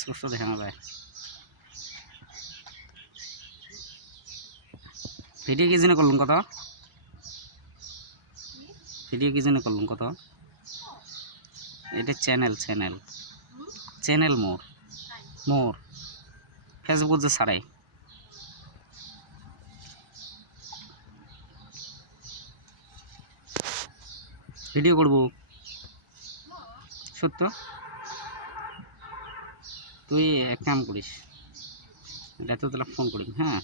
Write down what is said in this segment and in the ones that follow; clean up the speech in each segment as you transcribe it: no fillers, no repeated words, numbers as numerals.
স্পষ্ট দেখানো যায়। ভিডিও কি জন্য করলুম কত? ভিডিও কি জন্য করলুম কত? এটা চ্যানেল চ্যানেল চ্যানেল মোর মোর ফেসবুক যে ছাড়াই ভিডিও করব সত্য। তুই এক কাম করিস, রাতে তোলা ফোন করি। হ্যাঁ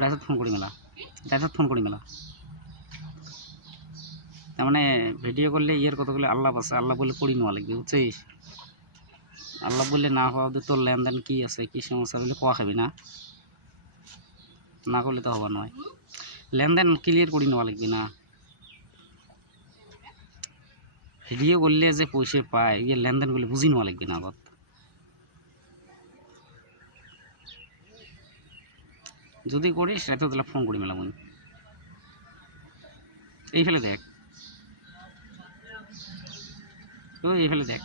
রাতে ফোন করি মেলা, রাতে ফোন করি মেলা। তার মানে ভিডিও করলে ইয়ের কতগুলো আল্লাহ আছে, আল্লাহ বলে পড়ি নেওয়া লাগবে বুঝছিস। আল্লাহ বললে না হওয়া তোর লেনদেন কী আছে কী সমস্যা বলে কোয়া খাবি না, না করলে তো হবার নয়। লেনদেন ক্লিয়ার করে নেওয়া লাগবে না। ভিডিও করলে যে পয়সা পায় ইয়ে লেনদেনগুলো বুঝি নেওয়া লাগবে না। আবার যদি করিস এত তাহলে ফোন করি মেলা মনে এই ফেলে দেখ, এই ফেলে দেখ।